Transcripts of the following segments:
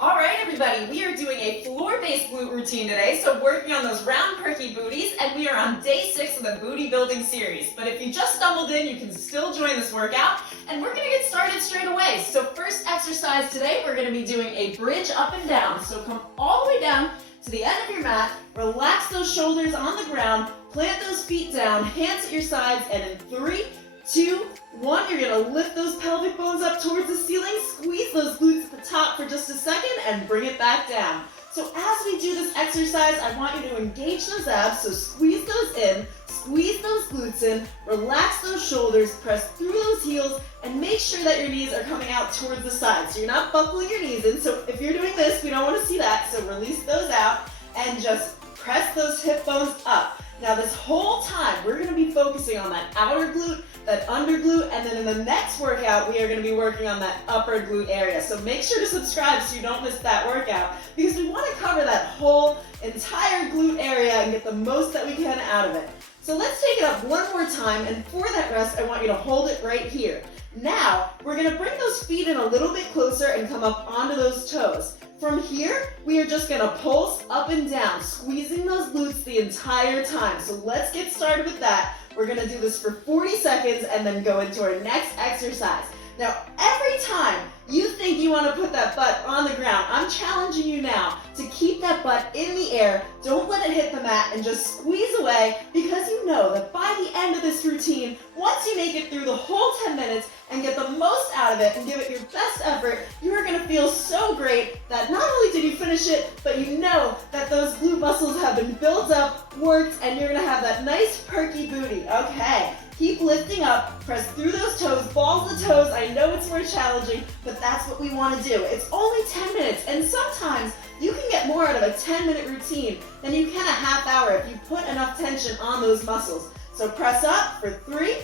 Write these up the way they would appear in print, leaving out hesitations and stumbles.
All right, everybody, we are doing a floor-based glute routine today, so working on those round perky booties, and we are on day 6 of the booty building series. But if you just stumbled in, you can still join this workout, and we're gonna get started straight away. So first exercise today, we're gonna be doing a bridge up and down. So come all the way down to the end of your mat, relax those shoulders on the ground, plant those feet down, hands at your sides, and in 3, 2, 1, you're gonna lift those pelvic bones up towards the ceiling, squeeze those glutes at the top for just a second, and bring it back down. So as we do this exercise, I want you to engage those abs, so squeeze those in, squeeze those glutes in, relax those shoulders, press through those heels, and make sure that your knees are coming out towards the side. So you're not buckling your knees in, so if you're doing this, we don't want to see that, so release those out, and just press those hip bones up. Now this whole time, we're gonna be focusing on that outer glute, that under glute, and then in the next workout, we are gonna be working on that upper glute area. So make sure to subscribe so you don't miss that workout, because we wanna cover that whole entire glute area and get the most that we can out of it. So let's take it up one more time, and for that rest, I want you to hold it right here. Now, we're gonna bring those feet in a little bit closer and come up onto those toes. From here, we are just gonna pulse up and down, squeezing those glutes the entire time. So let's get started with that. We're gonna do this for 40 seconds and then go into our next exercise. Now, every time you think you wanna put that butt on the ground, I'm challenging you now to keep that butt in the air. Don't let it hit the mat and just squeeze away, because you know that by the end of this routine, once you make it through the whole 10 minutes and get the most out of it and give it your best effort, you are gonna feel so great that not only did you finish it, but you know that those glute muscles have been built up, worked, and you're gonna have that nice perky booty. Okay. Keep lifting up, press through those toes, balls the toes. I know it's more challenging, but that's what we want to do. It's only 10 minutes, and sometimes you can get more out of a 10-minute routine than you can a half hour if you put enough tension on those muscles. So press up for 3,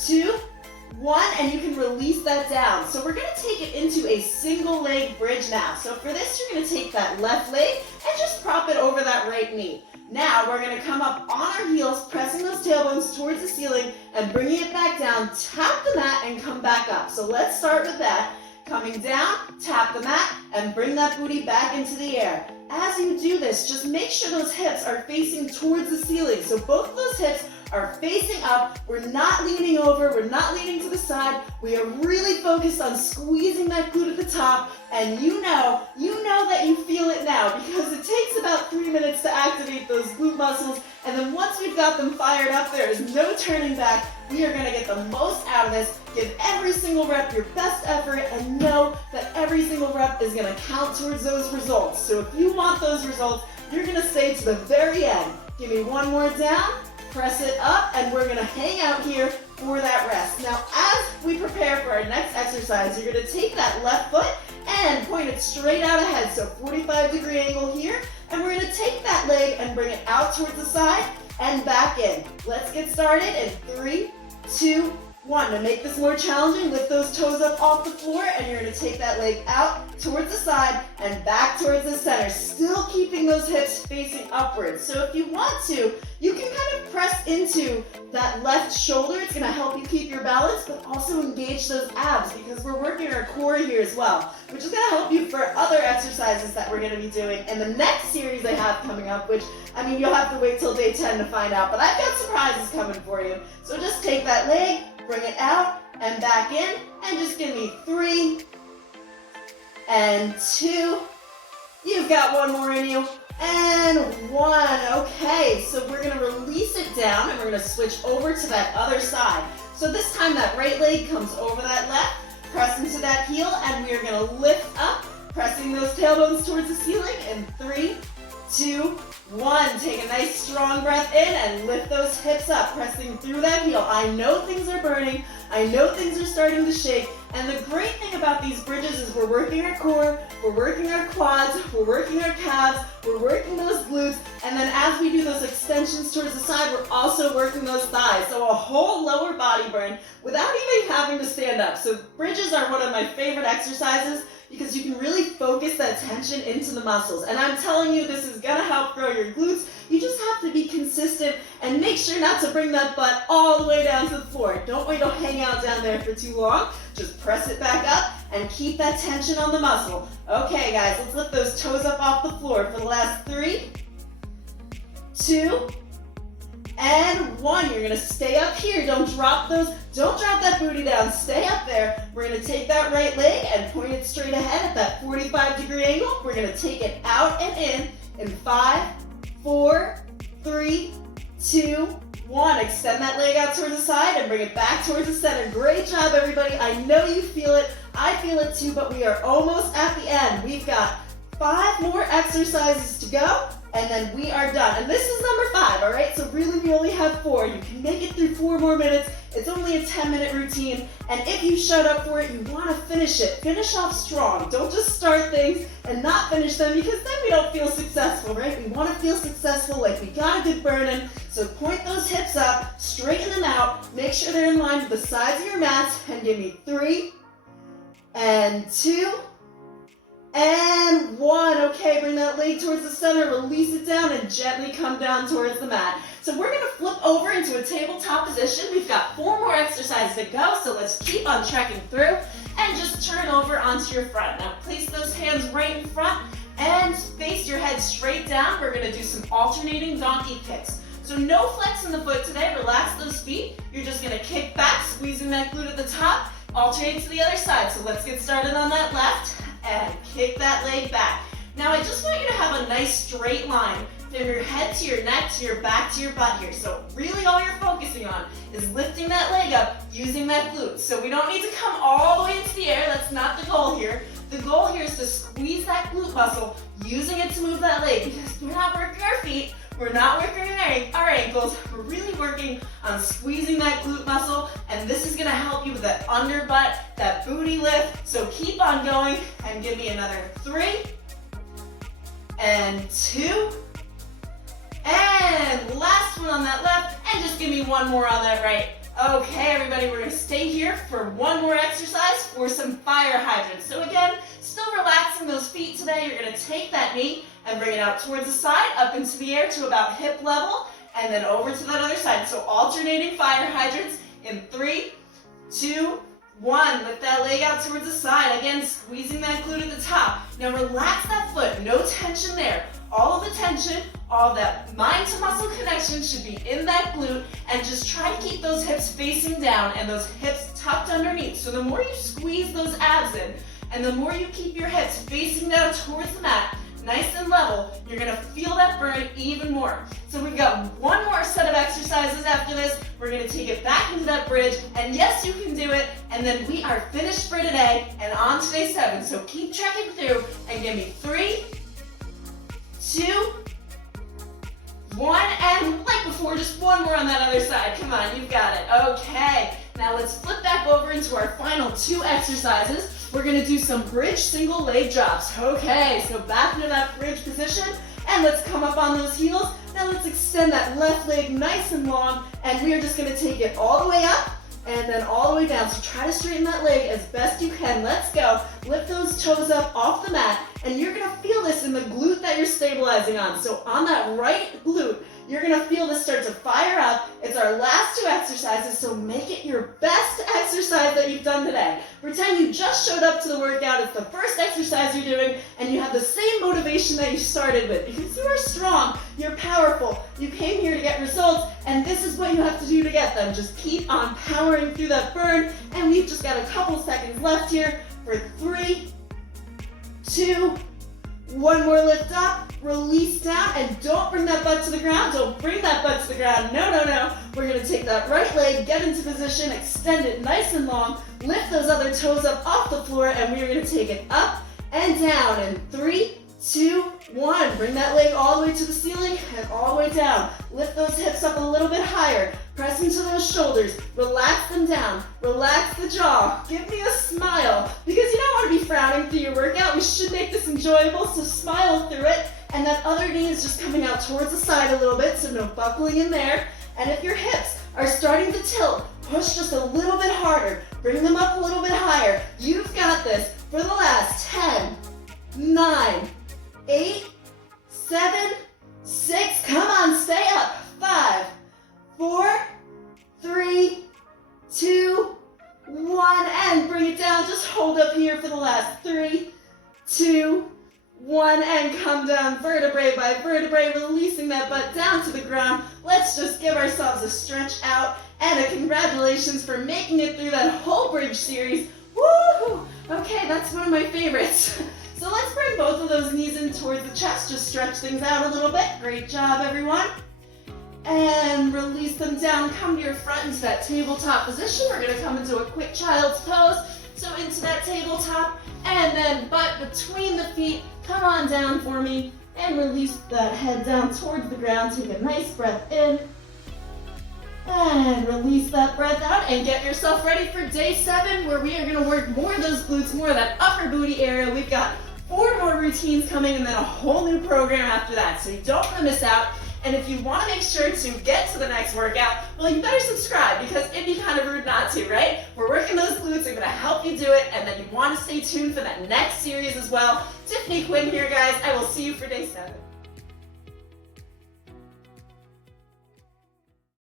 2, 1, and you can release that down. So we're going to take it into a single leg bridge now. So for this, you're going to take that left leg and just prop it over that right knee. Now we're going to come up on our heels, pressing those tailbones towards the ceiling and bringing it back down. Tap the mat and come back up. So let's start with that. Coming down, tap the mat, and bring that booty back into the air. As you do this, just make sure those hips are facing towards the ceiling. So both of those hips are facing up. We're not leaning over. We're not leaning to the side. We are really focused on squeezing that glute at the top. And you know that you feel it now, because it takes about 3 minutes to activate those glute muscles. And then once we've got them fired up, there is no turning back. We are gonna get the most out of this. Give every single rep your best effort, and know that every single rep is gonna count towards those results. So if you want those results, you're gonna stay to the very end. Give me one more down, press it up, and we're gonna hang out here for that rest. Now, as we prepare for our next exercise, you're gonna take that left foot and point it straight out ahead. So 45-degree angle here, and we're gonna take that leg and bring it out towards the side and back in. Let's get started in 3, 2, 1. To make this more challenging, lift those toes up off the floor, and you're going to take that leg out towards the side and back towards the center, still keeping those hips facing upwards. So if you want to, you can kind of press into that left shoulder. It's going to help you keep your balance, but also engage those abs, because we're working our core here as well, which is going to help you for other exercises that we're going to be doing in the next series I have coming up, which, I mean, you'll have to wait till day 10 to find out, but I've got surprises coming for you. So just take that leg, bring it out and back in, and just give me 3 and 2. You've got one more in you, and 1. Okay, so we're gonna release it down, and we're gonna switch over to that other side. So this time that right leg comes over that left, press into that heel, and we are gonna lift up, pressing those tailbones towards the ceiling in 3, 2, 1. Take a nice strong breath in and lift those hips up, pressing through that heel. I know things are burning. I know things are starting to shake. And the great thing about these bridges is we're working our core, we're working our quads, we're working our calves, we're working those glutes, and then as we do those extensions towards the side, we're also working those thighs. So a whole lower body burn without even having to stand up. So bridges are one of my favorite exercises, because you can really focus that tension into the muscles. And I'm telling you, this is gonna help grow your glutes. You just have to be consistent and make sure not to bring that butt all the way down to the floor. Don't wait to hang out down there for too long. Just press it back up and keep that tension on the muscle. Okay, guys, let's lift those toes up off the floor for the last 3, 2, and 1. You're gonna stay up here. Don't drop that booty down. Stay up there. We're gonna take that right leg and point it straight ahead at that 45-degree angle. We're gonna take it out and in 5, 4, 3, 2, 1. Extend that leg out towards the side and bring it back towards the center. Great job, everybody. I know you feel it. I feel it too, but we are almost at the end. We've got 5 more exercises to go, and then we are done. And this is number 5, all right? So really, we only have 4. You can make it through 4 more minutes. It's only a 10-minute routine, and if you showed up for it, you want to finish it. Finish off strong. Don't just start things and not finish them, because then we don't feel successful, right? We want to feel successful, like we got a good burn in. So point those hips up, straighten them out, make sure they're in line with the sides of your mats, and give me 3, and 2, and 1. Okay, bring that leg towards the center, release it down, and gently come down towards the mat. So we're gonna flip over into a tabletop position. We've got 4 more exercises to go, so let's keep on trekking through and just turn over onto your front. Now place those hands right in front and face your head straight down. We're gonna do some alternating donkey kicks. So no flex in the foot today, relax those feet. You're just gonna kick back, squeezing that glute at the top, alternate to the other side. So let's get started on that left and kick that leg back. Now I just want you to have a nice straight line from your head to your neck to your back to your butt here. So really all you're focusing on is lifting that leg up using that glute. So we don't need to come all the way into the air. That's not the goal here. The goal here is to squeeze that glute muscle, using it to move that leg, because we're not working our feet, we're not working our ankles, we're really working on squeezing that glute muscle, and this is gonna help you with that under butt, that booty lift. So keep on going and give me another 3, and 2, and last one on that left, and just give me 1 more on that right. Okay, everybody, we're gonna stay here for 1 more exercise for some fire hydrants. So again, still relaxing those feet today. You're gonna take that knee and bring it out towards the side, up into the air to about hip level, and then over to that other side. So alternating fire hydrants in 3, 2, 1. Lift that leg out towards the side. Again, squeezing that glute at the top. Now relax that foot, no tension there. All of the tension, all that mind to muscle connection should be in that glute, and just try to keep those hips facing down and those hips tucked underneath. So the more you squeeze those abs in, and the more you keep your hips facing down towards the mat, nice and level, you're gonna feel that burn even more. So we've got 1 more set of exercises after this. We're gonna take it back into that bridge, and yes, you can do it, and then we are finished for today and on to day 7. So keep trekking through and give me 3, 2, 1, and like before, just 1 more on that other side. Come on, you've got it. Okay, now let's flip back over into our final 2 exercises. We're gonna do some bridge single leg drops. Okay, so back into that bridge position, and let's come up on those heels. Now let's extend that left leg nice and long, and we are just gonna take it all the way up and then all the way down. So try to straighten that leg as best you can. Let's go. Lift those toes up off the mat, and you're gonna feel this in the glute that you're stabilizing on. So on that right glute, you're gonna feel this start to fire up. It's our last 2 exercises, so make it your best exercise that you've done today. Pretend you just showed up to the workout, it's the first exercise you're doing, and you have the same motivation that you started with, because you are strong, you're powerful, you came here to get results, and this is what you have to do to get them. Just keep on powering through that burn, and we've just got a couple seconds left here for 3, 2, 1 more lift up, release down, and don't bring that butt to the ground. Don't bring that butt to the ground. No, no, no. We're gonna take that right leg, get into position, extend it nice and long, lift those other toes up off the floor, and we're gonna take it up and down in 3, 2, 1. Bring that leg all the way to the ceiling and all the way down. Lift those hips up a little bit higher. Press into those shoulders. Relax them down. Relax the jaw. Give me a smile, because you don't want to be frowning through your workout. We should make this enjoyable, so smile through it. And that other knee is just coming out towards the side a little bit, so no buckling in there. And if your hips are starting to tilt, Push just a little bit harder. Bring them up a little bit higher. You've got this for the last 10, 9, 8, 7, 6. Come on, stay up. 5, 4, 3, 2, 1. And bring it down. Just hold up here for the last 3, 2, 1. And come down vertebrae by vertebrae, releasing that butt down to the ground. Let's just give ourselves a stretch out and a congratulations for making it through that whole bridge series. Woo! Okay, that's one of my favorites. So let's bring both of those knees in towards the chest. Just stretch things out a little bit. Great job, everyone. And release them down. Come to your front into that tabletop position. We're going to come into a quick child's pose. So into that tabletop. And then butt between the feet. Come on down for me. And release that head down towards the ground. Take a nice breath in. And release that breath out and get yourself ready for day 7, where we are going to work more of those glutes, more of that upper booty area. We've got 4 more routines coming and then a whole new program after that, so you don't want to miss out. And if you want to make sure to get to the next workout, well, you better subscribe because it'd be kind of rude not to, right? We're working those glutes. I'm going to help you do it, and then you want to stay tuned for that next series as well. Tiffany Quinn here, guys. I will see you for day 7.